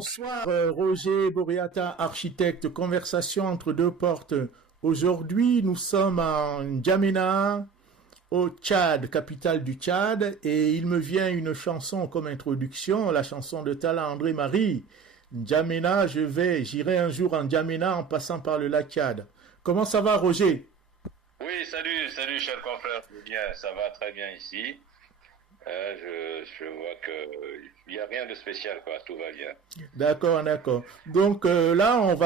Bonsoir Roger Boreata, architecte, conversation entre deux portes. Aujourd'hui, nous sommes en N'Djamena, au Tchad, capitale du Tchad, et il me vient une chanson comme introduction, la chanson de Talla André Marie. N'Djamena, j'irai un jour en N'Djamena en passant par le lac Tchad. Comment ça va Roger? Oui, salut cher confrère, bien, ça va très bien ici. Je vois que il n'y a rien de spécial, quoi, tout va bien. D'accord. Donc là,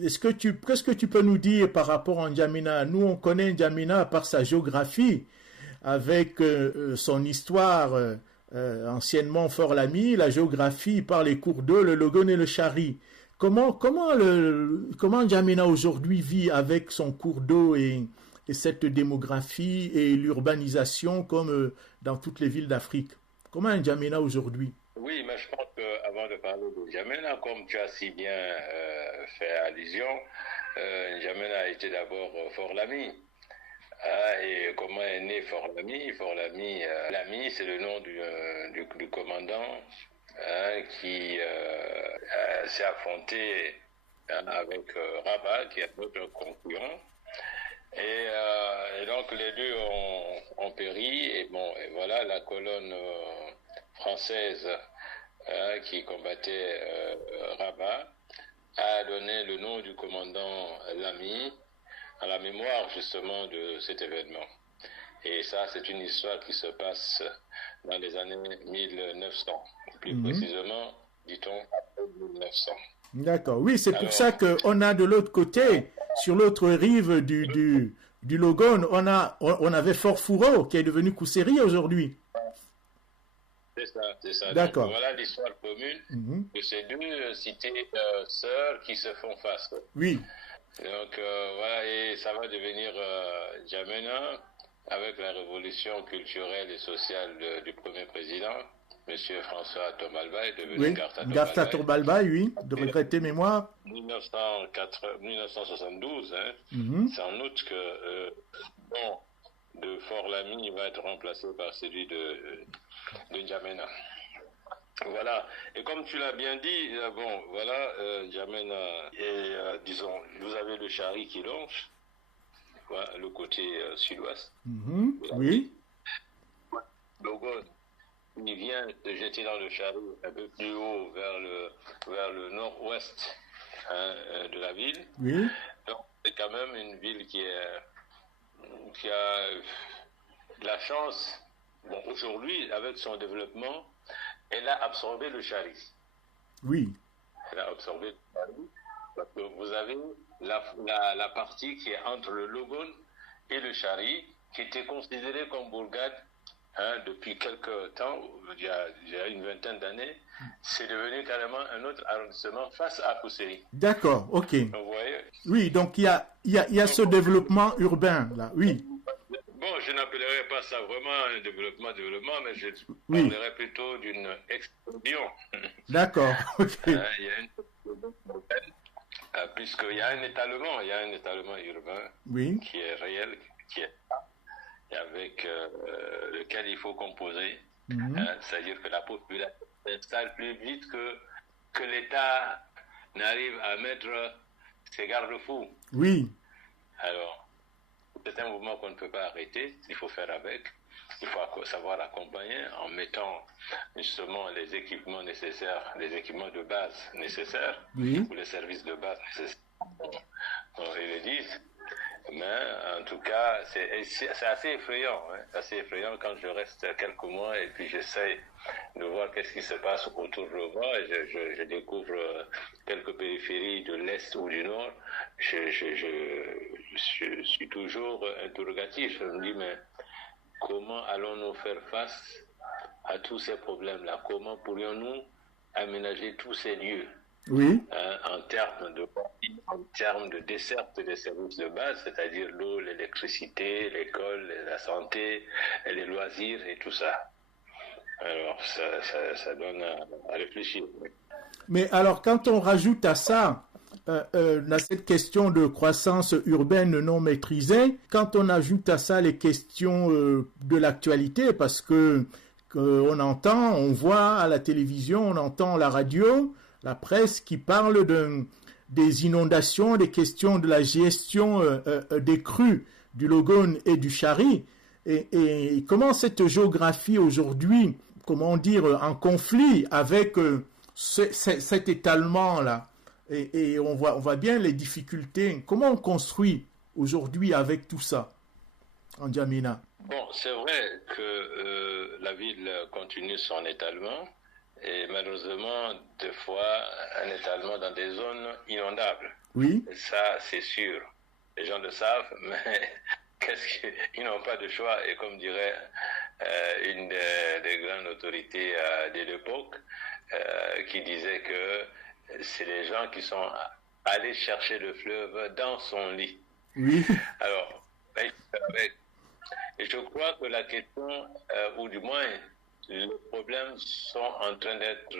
qu'est-ce que tu peux nous dire par rapport à N'Djamena? Nous, on connaît N'Djamena par sa géographie, avec son histoire, anciennement Fort Lamy, la géographie par les cours d'eau, le Logone et le Chari. Comment N'Djamena aujourd'hui vit avec son cours d'eau et cette démographie et l'urbanisation comme dans toutes les villes d'Afrique? Comment est N'Djamena aujourd'hui? Oui, mais je pense qu'avant de parler de N'Djamena, comme tu as si bien fait allusion, N'Djamena a été d'abord Fort Lamy. Et comment est né Fort Lamy? Fort Lamy, Lamy, c'est le nom du commandant qui s'est affronté avec Rabat, qui est notre concurrent. Et donc les deux ont péri, et voilà, la colonne française qui combattait Rabat a donné le nom du commandant Lamy à la mémoire justement de cet événement. Et ça, c'est une histoire qui se passe dans les années 1900, plus précisément, dit-on, après 1900. D'accord, oui, c'est pour ça qu'on a de l'autre côté, sur l'autre rive du Logone, on avait Fort Fourreau qui est devenu Kousséri aujourd'hui. C'est ça. D'accord. Donc, voilà l'histoire commune de ces deux cités sœurs qui se font face. Oui. Donc voilà, et ça va devenir N'Djamena avec la révolution culturelle et sociale du premier président. Monsieur François Tobalbaye, devenu Garta Tobalbaye, oui, de regretter mémoire. 1972, sans doute que le nom de Fort Lamy va être remplacé par celui de N'Djamena. Voilà, et comme tu l'as bien dit, N'Djamena, et disons, vous avez le Chari qui longe, voilà, le côté sud-ouest. Oui. Logone, il vient de jeter dans le Chari un peu plus haut vers le nord-ouest de la ville. Oui. Donc c'est quand même une ville qui a de la chance. Bon, aujourd'hui, avec son développement, elle a absorbé le Chari. Oui. Elle a absorbé le Chari parce que vous avez la partie qui est entre le Logone et le Chari, qui était considérée comme bourgade. Depuis quelques temps, il y a une vingtaine d'années, c'est devenu carrément un autre arrondissement face à Kousséri. D'accord, ok. Vous voyez? Oui, donc il y a ce développement urbain là, oui. Bon, je n'appellerais pas ça vraiment un développement, mais je parlerais plutôt d'une explosion. D'accord, ok. Il y a une puisqu'il y a un étalement urbain qui est réel, qui est et avec lequel il faut composer, c'est-à-dire que la population s'installe plus vite que l'État n'arrive à mettre ses garde-fous. Oui. Alors, c'est un mouvement qu'on ne peut pas arrêter, il faut faire avec, il faut savoir accompagner en mettant justement les équipements nécessaires, les équipements de base nécessaires, ou les services de base nécessaires, ils le disent. Mais en tout cas, c'est assez effrayant, assez effrayant quand je reste quelques mois et puis j'essaie de voir qu'est-ce qui se passe autour de moi et je découvre quelques périphéries de l'Est ou du Nord. Je suis toujours interrogatif. Je me dis, mais comment allons-nous faire face à tous ces problèmes-là? Comment pourrions-nous aménager tous ces lieux? Oui. En termes de desserte des services de base, c'est-à-dire l'eau, l'électricité, l'école, la santé, les loisirs et tout ça. Alors, ça donne à réfléchir. Mais alors, quand on rajoute à ça cette question de croissance urbaine non maîtrisée, quand on ajoute à ça les questions de l'actualité, parce que on entend, on voit à la télévision, on entend à la radio, la presse qui parle des inondations, des questions de la gestion des crues du Logone et du Chari. Et comment cette géographie aujourd'hui, comment dire, en conflit avec cet étalement-là. Et on voit bien les difficultés. Comment on construit aujourd'hui avec tout ça en N'Djamena? Bon, c'est vrai que la ville continue son étalement et malheureusement, des fois, un étalement dans des zones inondables. Oui. Ça, c'est sûr. Les gens le savent, mais ils n'ont pas de choix. Et comme dirait une des grandes autorités de l'époque, qui disait que c'est les gens qui sont allés chercher le fleuve dans son lit. Oui. Alors, et je crois que la question, ou du moins les problèmes sont en train d'être,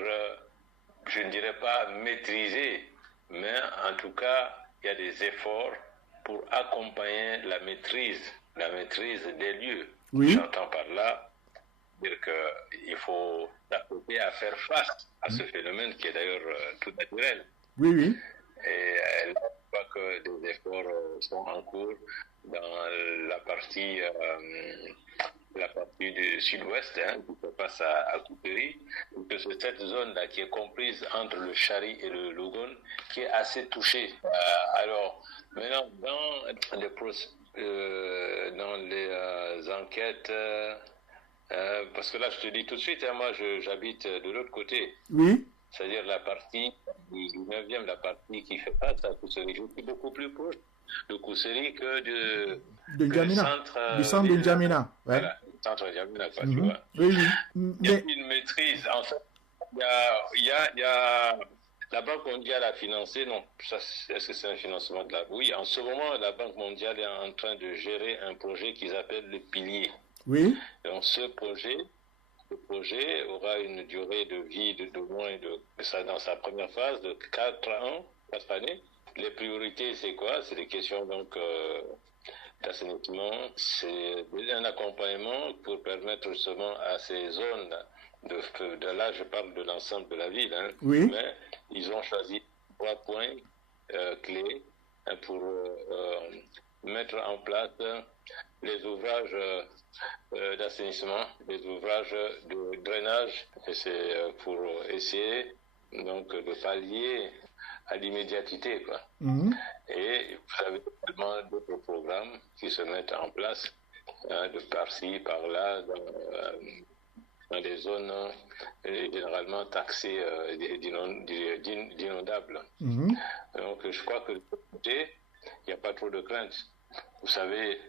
je ne dirais pas maîtrisés, mais en tout cas, il y a des efforts pour accompagner la maîtrise des lieux. Oui. J'entends par là dire qu'il faut s'apprêter à faire face à ce phénomène qui est d'ailleurs tout naturel. Oui, oui. Et là, je crois que des efforts sont en cours dans la partie du sud-ouest, qui se passe à Koupéry, que c'est cette zone-là qui est comprise entre le Chari et le Logone qui est assez touchée. Alors, maintenant, dans les enquêtes, parce que là, je te dis tout de suite, moi, j'habite de l'autre côté. Oui. C'est-à-dire la partie du 9e, la partie qui fait face à Kousséri. Je suis beaucoup plus proche de Kousséri que du centre de N'Djamena. Ouais. Voilà, le centre de N'Djamena, quoi, tu vois. Oui, oui. Il y a une maîtrise. En fait, il y a la Banque mondiale a financé, non, est-ce que c'est un financement de la... Oui, en ce moment, la Banque mondiale est en train de gérer un projet qu'ils appellent le pilier. Oui. Donc, ce projet aura une durée de vie de moins dans sa première phase de 4 années. Les priorités, c'est quoi? C'est des questions donc d'assainissement, c'est un accompagnement pour permettre justement à ces zones de là, je parle de l'ensemble de la ville, oui. Mais ils ont choisi 3 points clés pour mettre en place les ouvrages d'assainissement, les ouvrages de drainage, et c'est pour essayer donc de pallier à l'immédiateté, quoi. Et vous avez également d'autres programmes qui se mettent en place de par-ci, par-là, dans des zones généralement taxées d'inondables. Donc je crois que de ce côté, il n'y a pas trop de crainte. Vous savez,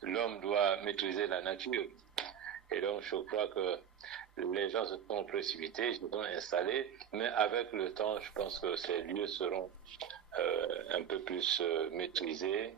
l'homme doit maîtriser la nature. Et donc, je crois que les gens se sont précipités, se sont installés, mais avec le temps, je pense que ces lieux seront un peu plus maîtrisés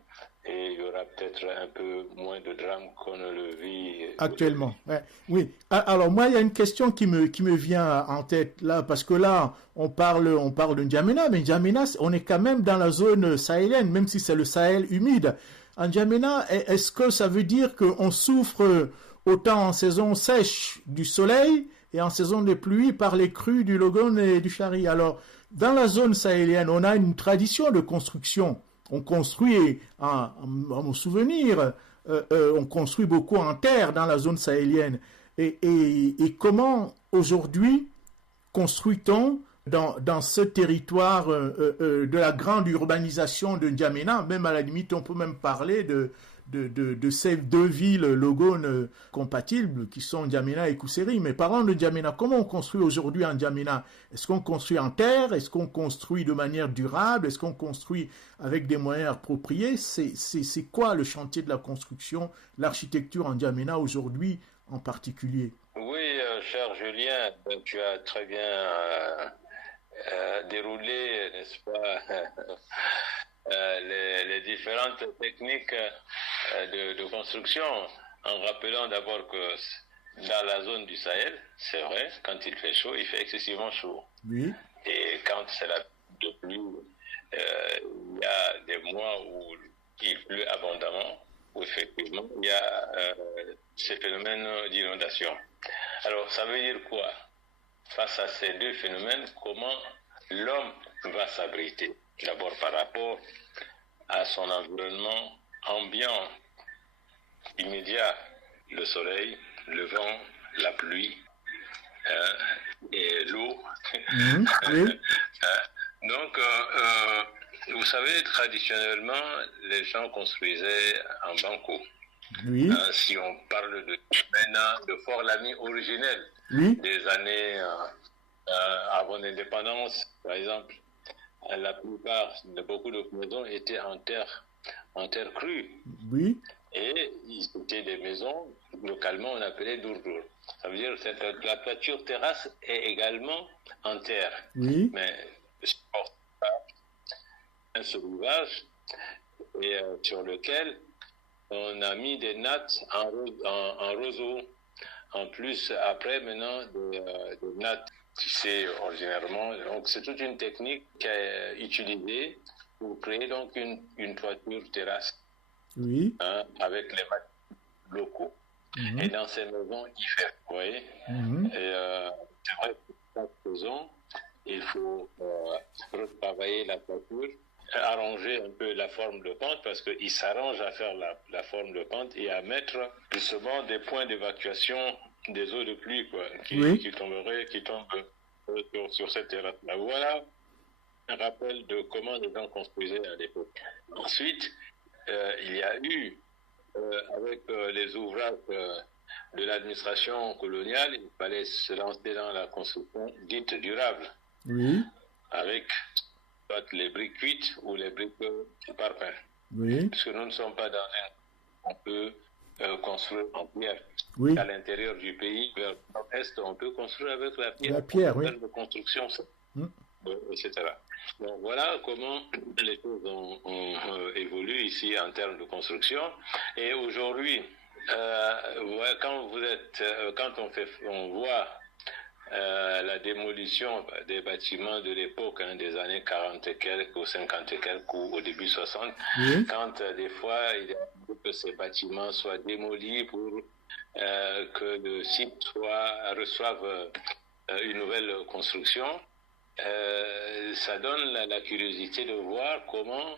et il y aura peut-être un peu moins de drames qu'on ne le vit actuellement. Ouais. Oui. Alors moi, il y a une question qui me vient en tête là, parce que là, on parle de N'Djamena, mais N'Djamena, on est quand même dans la zone sahélienne, même si c'est le Sahel humide. En N'Djamena, est-ce que ça veut dire qu'on souffre autant en saison sèche du soleil et en saison de pluie par les crues du Logone et du Chari? Alors, dans la zone sahélienne, on a une tradition de construction. On construit, à mon souvenir, on construit beaucoup en terre dans la zone sahélienne. Et comment aujourd'hui construit-on dans ce territoire de la grande urbanisation de N'Djamena? Même à la limite, on peut même parler de ces deux villes Logone compatibles qui sont N'Djamena et Kousséri. Mais parlons de N'Djamena. Comment on construit aujourd'hui en N'Djamena? Est-ce qu'on construit en terre? Est-ce qu'on construit de manière durable? Est-ce qu'on construit avec des moyens appropriés? C'est quoi le chantier de la construction, l'architecture en N'Djamena aujourd'hui en particulier? Oui, cher Julien, tu as très bien déroulé, n'est-ce pas, les différentes techniques de construction, en rappelant d'abord que dans la zone du Sahel, c'est vrai, quand il fait chaud, il fait excessivement chaud. Oui. Et quand c'est la de pluie, il y a des mois où il pleut abondamment, où effectivement il y a ces phénomènes d'inondation. Alors ça veut dire quoi? Face à ces deux phénomènes, comment l'homme va s'abriter. D'abord par rapport à son environnement ambiant immédiat, le soleil, le vent, la pluie et l'eau. Oui. Donc, vous savez, traditionnellement, les gens construisaient en banco. Oui. Si on parle de Fort-Lamy originel, Oui. des années avant l'indépendance, par exemple, la plupart de beaucoup de maisons étaient en terre crue. Oui. Et c'était des maisons, localement on appelait dourdour. Ça veut dire que la toiture terrasse est également en terre. Oui. Mais un soulevage et sur lequel on a mis des nattes en roseau. En plus, après, maintenant, des nattes tissées ordinairement. Donc, c'est toute une technique qui est utilisée pour créer donc une toiture terrasse. Oui. Avec les matériaux locaux. Et dans ces maisons, il fait, vous voyez. Et c'est vrai que pour cette maison, il faut retravailler la toiture, arranger un peu la forme de pente, parce qu'il s'arrange à faire la forme de pente et à mettre justement des points d'évacuation des eaux de pluie qui tombent sur cette terrasse-là. Voilà un rappel de comment les gens construisaient à l'époque. Ensuite, il y a eu, avec les ouvrages de l'administration coloniale, il fallait se lancer dans la construction dite durable. Oui. Avec soit les briques cuites ou les briques parpaing. Oui. Parce que nous ne sommes pas dans on peut construire en pierre. Oui. À l'intérieur du pays, vers l'est, on peut construire avec la pierre. La pierre, oui. De construction, etc. Donc voilà comment les choses ont évolué ici en termes de construction. Et aujourd'hui, quand on voit la démolition des bâtiments de l'époque, des années 40 et quelques ou 50 et quelques ou au début 60, quand des fois il y a que ces bâtiments soient démolis pour que le site reçoive une nouvelle construction, ça donne la curiosité de voir comment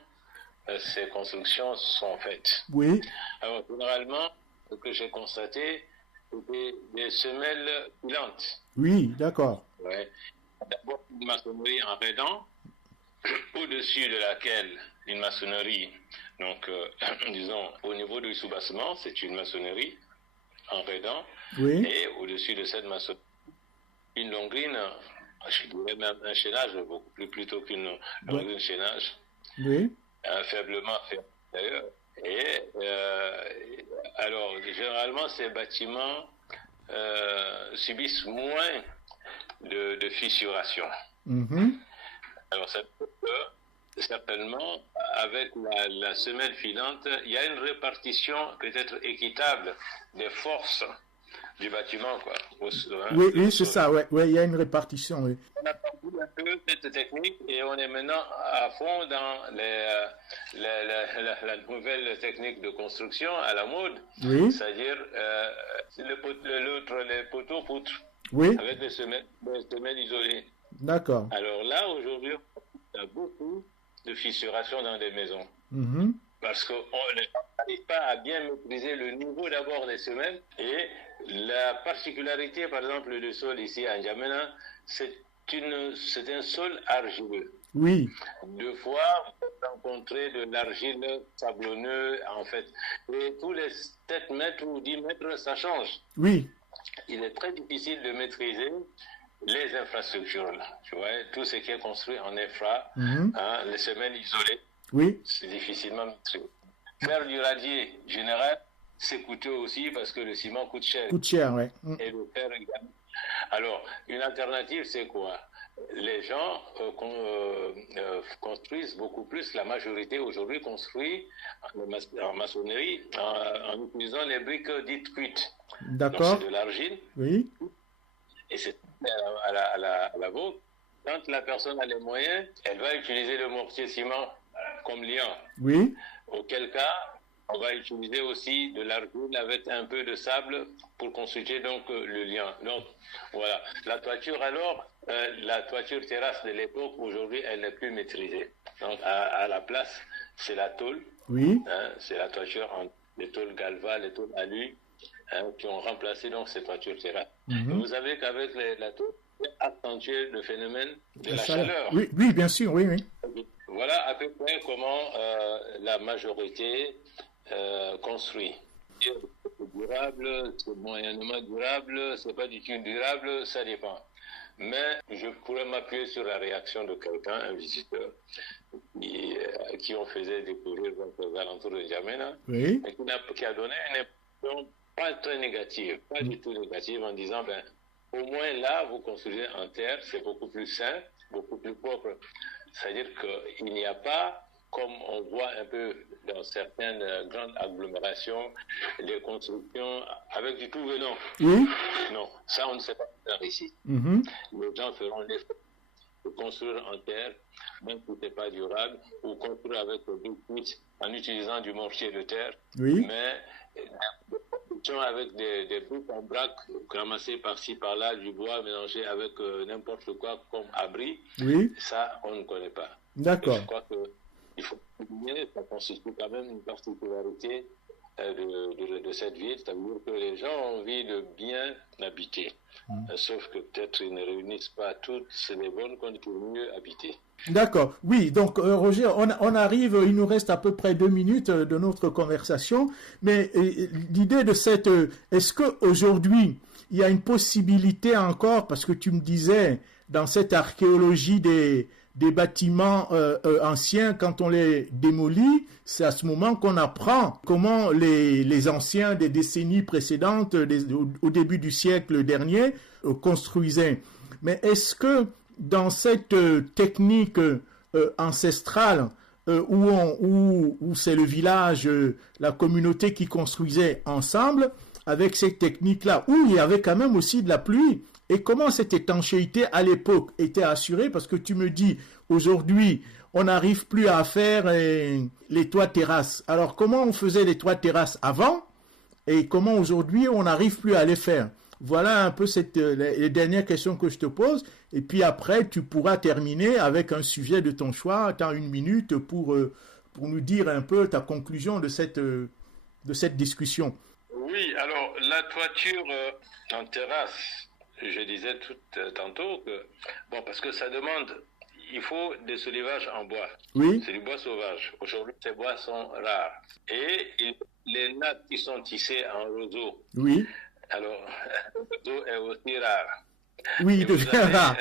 ces constructions sont faites. Oui. Alors, généralement, ce que j'ai constaté, c'était des semelles filantes. Oui, d'accord. Ouais. D'abord, une maçonnerie en redans, au-dessus de laquelle une maçonnerie, donc, disons, au niveau du sous-bassement, c'est une maçonnerie en redans. Oui. Et au-dessus de cette maçonnerie, une longrine, je dirais même un chaînage, beaucoup plus plutôt qu'une longrine chaînage. Oui. Faiblement fait d'ailleurs. Et alors, généralement, ces bâtiments subissent moins de fissuration. Alors, ça peut que, certainement, avec la semelle filante, il y a une répartition peut-être équitable des forces du bâtiment, quoi. Oui, c'est ça, ouais, il y a une répartition, oui. On a appris un peu cette technique et on est maintenant à fond dans la nouvelle technique de construction à la mode, c'est-à-dire les poteaux-poutres, avec des semelles isolées. D'accord. Alors là, aujourd'hui, on a beaucoup de fissuration dans des maisons. Parce qu'on n'arrive pas à bien maîtriser le niveau d'abord des semelles. Et la particularité, par exemple, du sol ici à N'Djamena, c'est un sol argileux. Oui. Deux fois, vous rencontrez de l'argile sablonneux, en fait. Et tous les 7 mètres ou 10 mètres, ça change. Oui. Il est très difficile de maîtriser les infrastructures, là. Tu vois, tout ce qui est construit en infra, les semelles isolées. Oui. C'est difficilement maîtrisé. Faire du radier général, c'est coûteux aussi parce que le ciment coûte cher. Coûte cher, oui. Et le fer également. Alors, une alternative, c'est quoi? Les gens construisent beaucoup plus, la majorité aujourd'hui construit en maçonnerie en utilisant les briques dites cuites. D'accord. C'est de l'argile. Oui. Et c'est à la vôtre. Quand la personne a les moyens, elle va utiliser le mortier ciment comme liant. Oui. Auquel cas, On va utiliser aussi de l'argile avec un peu de sable pour constituer donc le lien. Donc voilà. La toiture alors, la toiture terrasse de l'époque, aujourd'hui, elle n'est plus maîtrisée. Donc à la place, c'est la tôle. Oui. C'est la toiture en les tôles Galva, les tôles alu, qui ont remplacé donc ces toitures terrasses. Vous savez qu'avec la tôle, on a accentué le phénomène de la chaleur. Oui, oui, bien sûr, oui, oui. Voilà à peu près comment la majorité construit. C'est durable, c'est moyennement durable, c'est pas du tout durable, ça dépend. Mais je pourrais m'appuyer sur la réaction de quelqu'un, un visiteur, qui on faisait découvrir aux alentours de N'Djamena, Oui. et qui a donné une impression pas très négative, pas du tout négative, en disant, ben, au moins là, vous construisez en terre, c'est beaucoup plus sain, beaucoup plus propre. C'est-à-dire qu'il n'y a pas, comme on voit un peu dans certaines grandes agglomérations, des constructions avec du tout venant. Oui. Non, ça on ne sait pas faire ici. Les gens feront l'effort de construire en terre, même si ce n'est pas durable, ou construire avec du pouce en utilisant du mortier de terre. Oui. Mais avec des bouts en braque ramassés par-ci par-là, du bois mélangé avec n'importe quoi comme abri, Oui. ça on ne connaît pas. D'accord. Je crois qu'il faut souligner, ça constitue quand même une particularité de cette ville, c'est-à-dire que les gens ont envie de bien habiter. Sauf que peut-être ils ne réunissent pas toutes les bonnes conditions pour mieux habiter. D'accord. Oui, donc Roger, on arrive, il nous reste à peu près 2 minutes de notre conversation, mais l'idée de cette... est-ce qu'aujourd'hui, il y a une possibilité encore, parce que tu me disais, dans cette archéologie des bâtiments anciens, quand on les démolit, c'est à ce moment qu'on apprend comment les anciens des décennies précédentes, au début du siècle dernier, construisaient. Mais est-ce que dans cette technique ancestrale où c'est le village, la communauté qui construisait ensemble, avec cette technique-là, où il y avait quand même aussi de la pluie, et comment cette étanchéité à l'époque était assurée, parce que tu me dis, aujourd'hui, on n'arrive plus à faire les toits terrasses. Alors, comment on faisait les toits terrasses avant, et comment aujourd'hui on n'arrive plus à les faire? Voilà un peu les dernières questions que je te pose. Et puis après, tu pourras terminer avec un sujet de ton choix. Tu as 1 minute pour nous dire un peu ta conclusion de cette discussion. Oui, alors la toiture en terrasse, je disais tantôt que, bon, parce que ça demande, il faut des solivages en bois. Oui. C'est du bois sauvage. Aujourd'hui, ces bois sont rares. Et les nattes qui sont tissées en roseau. Oui. Alors, le roseau est aussi rare. Oui, il devient rare.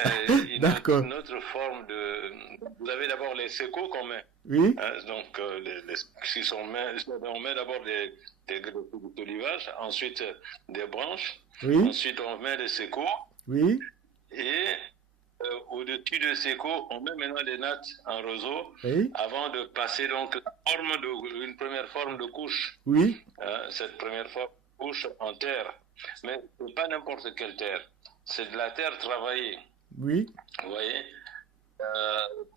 D'accord. Une autre forme de... Vous avez d'abord les sécos qu'on met. Oui. Donc, on met d'abord des olivages, ensuite des branches. Oui. Ensuite, on met des sécos. Oui. Et au-dessus de sécos, on met maintenant des nattes en roseau. Oui. Avant de passer donc une première forme de couche. Oui. Cette première forme de couche en terre. Mais ce n'est pas n'importe quelle terre. C'est de la terre travaillée. Oui. Vous voyez,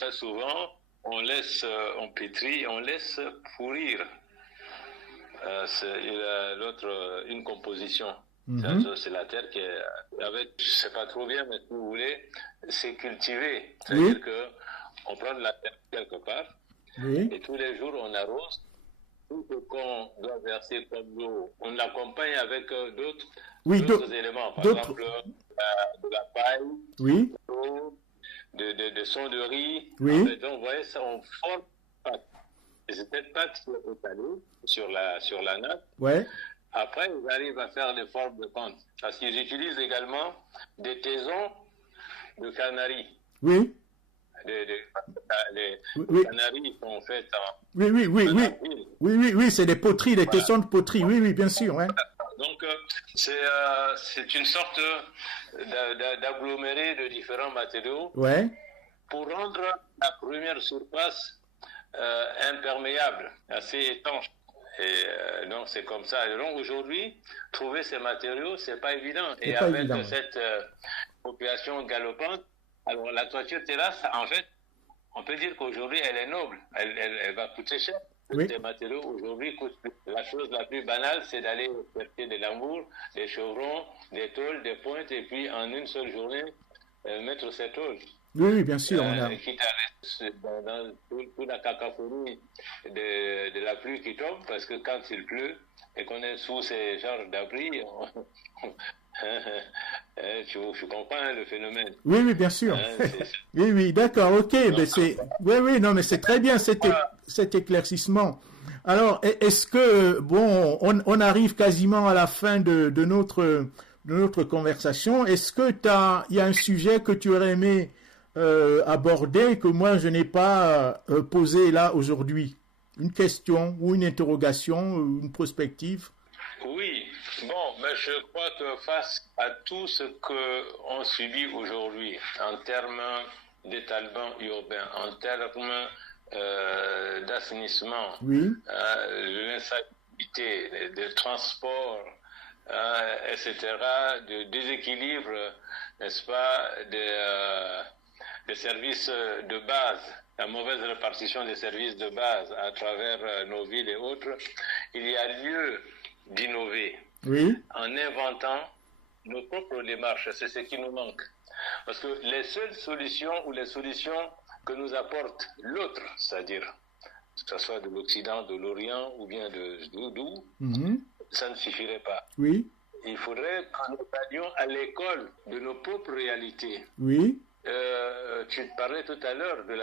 très souvent, on pétrit, on laisse pourrir. Une composition. C'est la terre qui est avec, je ne sais pas trop bien, mais si vous voulez, c'est cultivé. C'est-à-dire qu'on prend de la terre quelque part, et tous les jours on arrose. Tout ce qu'on doit verser comme l'eau, on l'accompagne avec d'autres éléments. Par exemple, de la paille, oui. de son de riz. Oui. En fait, donc, vous voyez, ça, on forme pâte. Et c'est cette pâte qui est étalée sur la natte. Ouais. Après, ils arrivent à faire des formes de pente. Parce qu'ils utilisent également des taisons de canaries. Oui. Les canaries sont faites en... Oui, c'est des poteries, des tessons de poterie. Oui, bien sûr. Ouais. Donc, c'est une sorte d'aggloméré de différents matériaux pour rendre la première surface imperméable, assez étanche. Et donc, c'est comme ça. Et donc, aujourd'hui, trouver ces matériaux, c'est pas évident. Et avec cette population galopante, alors la toiture terrasse, en fait, on peut dire qu'aujourd'hui, elle est noble. Elle va coûter cher. tous ces matériaux aujourd'hui coûtent plus. La chose la plus banale, c'est d'aller chercher des lamours, des chevrons, des tôles, des pointes, et puis en une seule journée, mettre ces tôles. Oui, bien sûr. Quitte à rester dans toute la cacophonie de la pluie qui tombe, parce que quand il pleut et qu'on est sous ces genres d'abris, tu comprends le phénomène. Oui, oui, bien sûr. Oui, oui, d'accord, ok. Mais c'est très bien cet éclaircissement. Alors, est-ce que, bon, on arrive quasiment à la fin de notre conversation. Est-ce que il y a un sujet que tu aurais aimé aborder que moi je n'ai pas posé là aujourd'hui? Une question ou une interrogation, une prospective? Oui, bon, mais je crois que face à tout ce qu'on subit aujourd'hui en termes d'étalement urbain, en termes d'assainissement, oui. L'insalubrité, de transport, etc., de déséquilibre, n'est-ce pas, des services de base, la mauvaise répartition des services de base à travers nos villes et autres, il y a lieu d'innover, oui, en inventant nos propres démarches. C'est ce qui nous manque. Parce que les seules solutions ou les solutions que nous apporte l'autre, c'est-à-dire que ce soit de l'Occident, de l'Orient ou bien d'où, ça ne suffirait pas. Oui. Il faudrait que nous allions à l'école de nos propres réalités. Oui. Tu parlais tout à l'heure de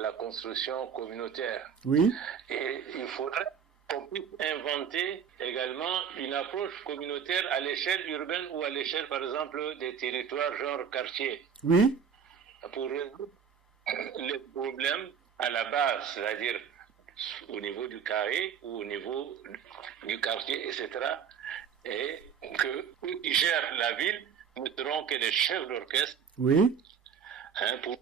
la construction communautaire. Oui. Et il faudrait qu'on puisse inventer également une approche communautaire à l'échelle urbaine ou à l'échelle, par exemple, des territoires genre quartier. Oui. Pour résoudre les problèmes à la base, c'est-à-dire au niveau du carré ou au niveau du quartier, etc. Et que eux qui gèrent la ville ne seront que des chefs d'orchestre. Oui. Pour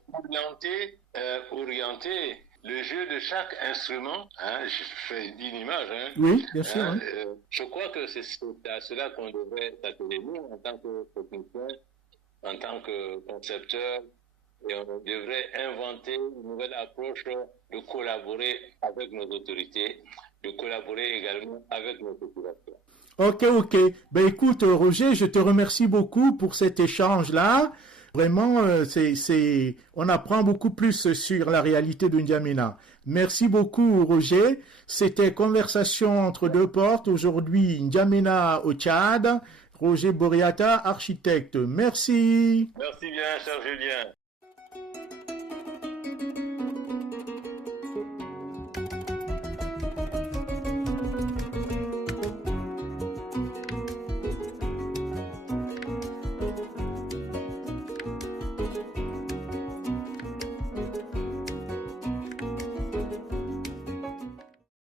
orienter le jeu de chaque instrument. Je fais une image. Oui, bien sûr. Je crois que c'est à cela qu'on devrait s'atteler nous en tant que technicien, en tant que concepteur. Et on devrait inventer une nouvelle approche de collaborer avec nos autorités, de collaborer également avec nos populations. Ok. Ben écoute, Roger, je te remercie beaucoup pour cet échange-là. Vraiment, on apprend beaucoup plus sur la réalité de N'Djamena. Merci beaucoup, Roger. C'était Conversation entre deux portes. Aujourd'hui, N'Djamena au Tchad. Roger Boriata, architecte. Merci. Merci bien, cher Julien.